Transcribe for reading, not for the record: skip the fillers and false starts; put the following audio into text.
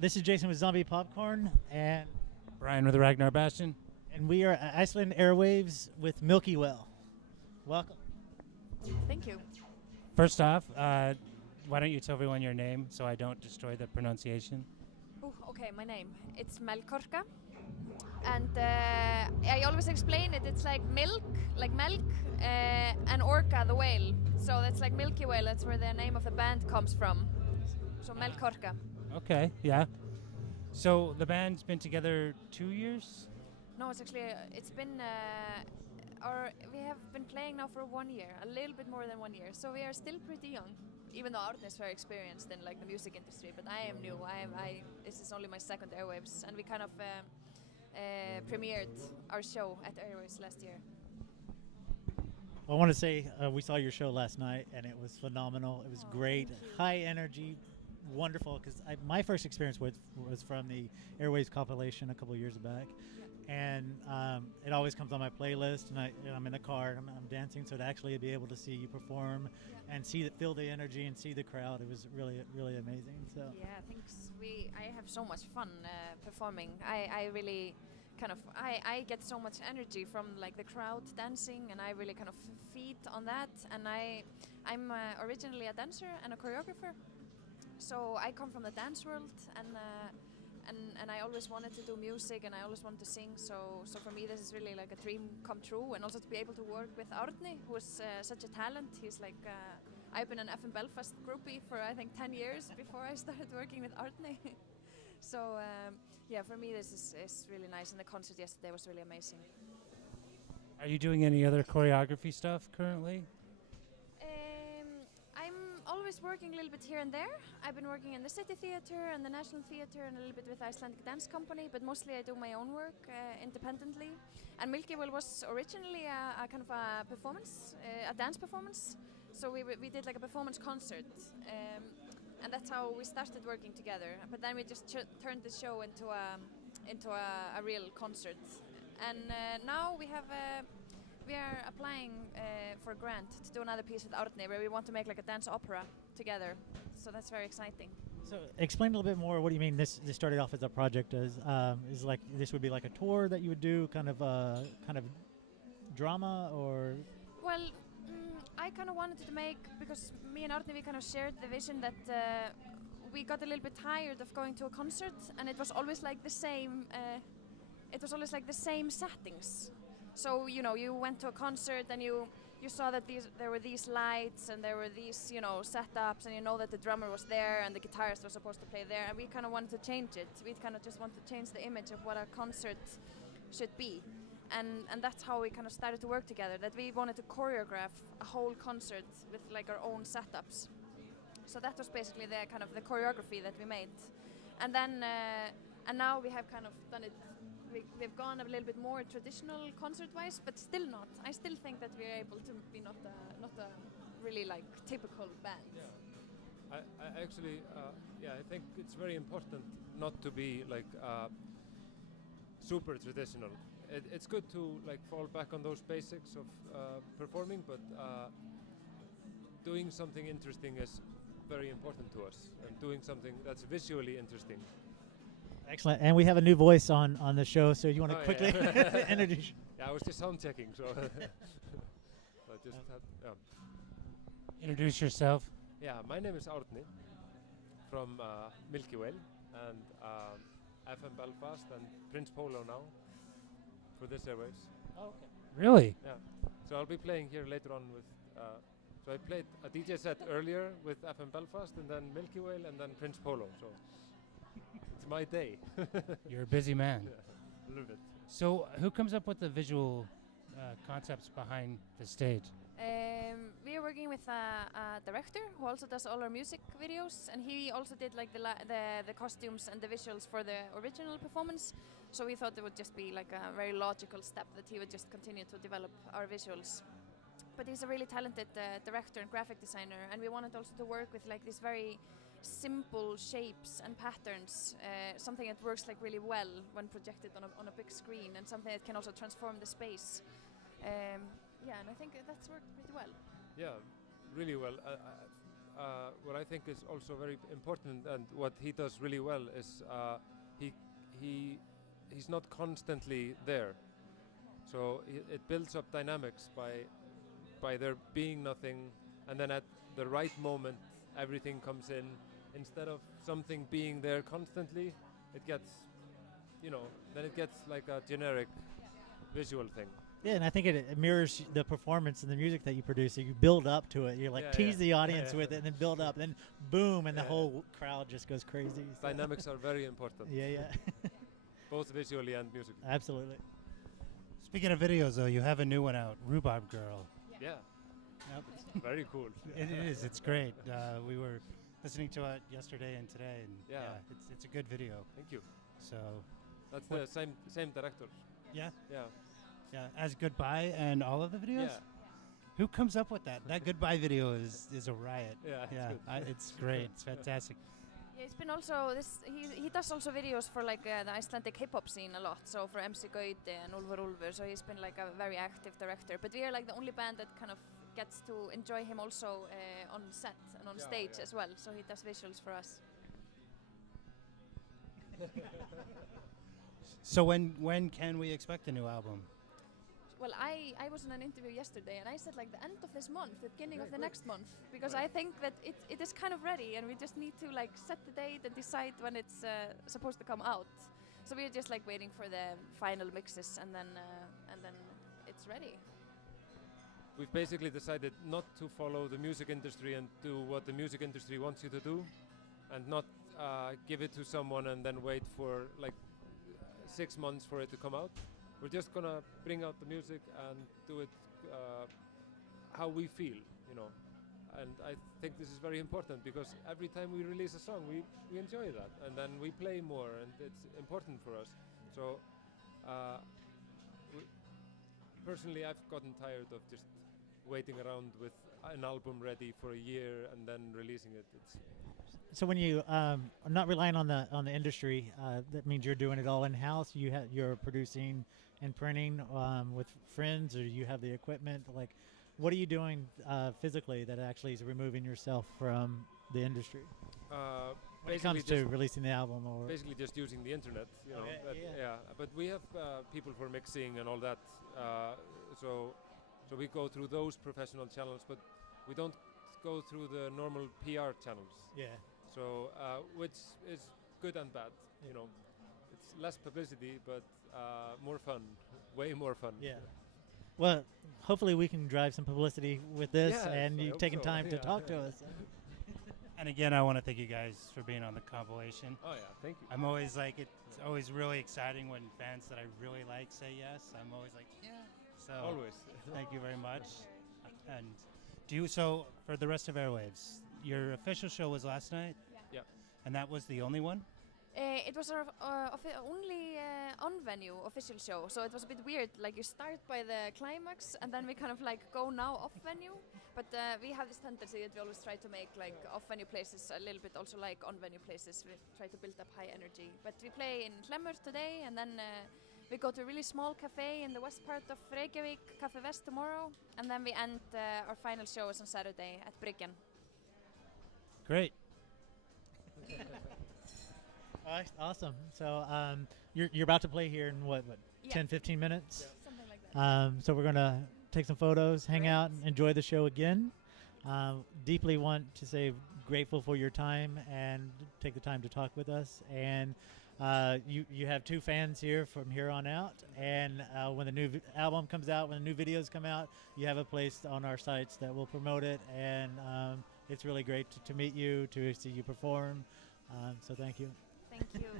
This is Jason with Zombie Popcorn, and Brian with the Ragnar Bastion. we are at Iceland Airwaves with Milkywhale. Welcome. Thank you. First off, why don't you tell everyone your name so I don't destroy the pronunciation? Okay, my name. It's Melkorka. And I always explain it. It's like milk, and orca, the whale. So that's like Milky Whale. That's where the name of the band comes from. So Melkorka. Okay, yeah. So the band's been together 2 years? No, it's actually, we have been playing now for 1 year, a little bit more than 1 year. So we are still pretty young, even though Arne is very experienced in like the music industry. But I am new. This is only my second Airwaves, and we kind of premiered our show at Airwaves last year. I want to say we saw your show last night, and it was phenomenal. It was great, high energy, wonderful. Because my first experience was from the Airwaves compilation a couple years back, and it always comes on my playlist. And I'm in the car, and I'm dancing. So to actually be able to see you perform and feel the energy and see the crowd, it was really, really amazing. So yeah, thanks. I have so much fun performing. I really kind of I get so much energy from like the crowd dancing, and I really kind of feed on that. And I'm originally a dancer and a choreographer, so I come from the dance world, and I always wanted to do music, and I always wanted to sing. So for me, this is really like a dream come true, and also to be able to work with Arne, who is such a talent. He's like I've been an FM Belfast groupie for I think 10 years before I started working with Arne. So yeah, for me this is really nice, and the concert yesterday was really amazing. Are you doing any other choreography stuff currently? I'm always working a little bit here and there. I've been working in the City Theatre and the National Theatre and a little bit with Icelandic Dance Company, but mostly I do my own work independently. And Milkywhale was originally a kind of a performance, a dance performance. So we did like a performance concert, and that's how we started working together. But then we just turned the show into a real concert. And now we are applying for a grant to do another piece with Arne, where we want to make like a dance opera together. So that's very exciting. So explain a little bit more. What do you mean this started off as a project? Is like this would be like a tour that you would do, kind of drama, or? Well, I kind of wanted to make, because me and Arne, we kind of shared the vision that we got a little bit tired of going to a concert, and it was always like the same. It was always like the same settings. So you went to a concert and you saw that there were these lights and there were these setups, and that the drummer was there and the guitarist was supposed to play there, and we kind of wanted to change it. We kind of just wanted to change the image of what a concert should be. And that's how we kind of started to work together, that we wanted to choreograph a whole concert with like our own setups. So that was basically the kind of the choreography that we made. And then and now we have kind of done it, we've gone a little bit more traditional concert-wise, but still not. I still think that we're able to be not a really like typical band. Yeah, I actually I think it's very important not to be like super traditional. It's good to like fall back on those basics of performing, but doing something interesting is very important to us, and doing something that's visually interesting. Excellent. And we have a new voice on the show, so you want to quickly introduce? Yeah, I was just sound checking, so I just had. Introduce yourself. Yeah, my name is Arne from Milkywhale and FM Belfast and Prince Polo now for this Airwaves. Oh, okay. Really? Yeah. So I'll be playing here later on with. So I played a DJ set earlier with FM Belfast, and then Milkywhale, and then Prince Polo. So it's my day. You're a busy man. Yeah, a little bit. So who comes up with the visual concepts behind the stage? We are working with a director who also does all our music videos, and he also did like the costumes and the visuals for the original performance. So we thought it would just be like a very logical step that he would just continue to develop our visuals. But he's a really talented director and graphic designer, and we wanted also to work with like these very simple shapes and patterns, something that works like really well when projected on a big screen, and something that can also transform the space. Yeah, and I think that's worked pretty well. Yeah, really well. what I think is also very important, and what he does really well is he he's not constantly there. So it builds up dynamics by there being nothing, and then at the right moment everything comes in. Instead of something being there constantly, it gets, then it gets like a generic visual thing. Yeah, and I think it mirrors the performance and the music that you produce. So you build up to it. You like Yeah, tease yeah. the audience Yeah. with it, and then build up, then boom, and the Yeah. whole crowd just goes crazy. So- Dynamics are very important, Yeah, yeah, both visually and musically. absolutely. Speaking of videos, though, you have a new one out, Rhubarb Girl. Yeah, Yep. very cool. It is. It's great. We were listening to it yesterday and today, and Yeah. it's a good video. Thank you. So That's the same director. yeah, Yeah. yeah. As Goodbye and all of the videos. Yeah. Who comes up with that? That Goodbye video is a riot. Yeah. It's Yeah, good. it's great. It's fantastic. Yeah, it's been also this. He does also videos for like the Icelandic hip hop scene a lot. So for MC Gauti and Ulfur. So he's been like a very active director. But we are like the only band that kind of gets to enjoy him also on set and on Yeah, stage yeah. as well. So he does visuals for us. So when can we expect a new album? Well, I was in an interview yesterday and I said like the end of this month, the beginning of the Great. next month, because Right. I think that it is kind of ready and we just need to like set the date and decide when it's supposed to come out. So we're just like waiting for the final mixes and then it's ready. We've basically decided not to follow the music industry and do what the music industry wants you to do, and not give it to someone and then wait for like 6 months for it to come out. We're just gonna bring out the music and do it how we feel, And I think this is very important because every time we release a song, we enjoy that, and then we play more, and it's important for us. So, personally, I've gotten tired of just waiting around with an album ready for a year and then releasing it. So when you are not relying on the industry, that means you're doing it all in house. You're producing and printing with friends, or you have the equipment. Like, what are you doing physically that actually is removing yourself from the industry when it comes to releasing the album? Or Basically just using the internet, Okay, but, yeah. But we have people for mixing and all that, so we go through those professional channels, but we don't go through the normal PR channels. yeah, So which is good and bad, It's less publicity, but more fun, way more fun. yeah. Well, hopefully we can drive some publicity with this, Yes, and I you've hope taken so, time to yeah. talk to us. And again, I want to thank you guys for being on the compilation. Oh yeah, thank you. I'm always like, it's always really exciting when bands that I really like say yes. I'm always like, yeah. So Always. thank you very much. And so for the rest of Airwaves, your official show was last night? Yeah. And that was the only one? It was our only on-venue official show, so it was a bit weird. Like you start by the climax, and then we kind of like go now off-venue. But we have this tendency that we always try to make like off-venue places a little bit also like on-venue places. We try to build up high energy. But we play in Hlemmur today, and then we go to a really small cafe in the west part of Reykjavik, Cafe West tomorrow, and then we end our final show is on Saturday at Bryggjan. Great. Awesome. So you're about to play here in what Yeah. 10, 15 minutes? Something like that. So we're gonna take some photos, hang Great. out, and enjoy the show again. Deeply want to say grateful for your time and take the time to talk with us. And you have 2 fans here from here on out. And when the new album comes out, when the new videos come out, you have a place on our sites that will promote it. And it's really great to meet you, to see you perform. So thank you. Thank you.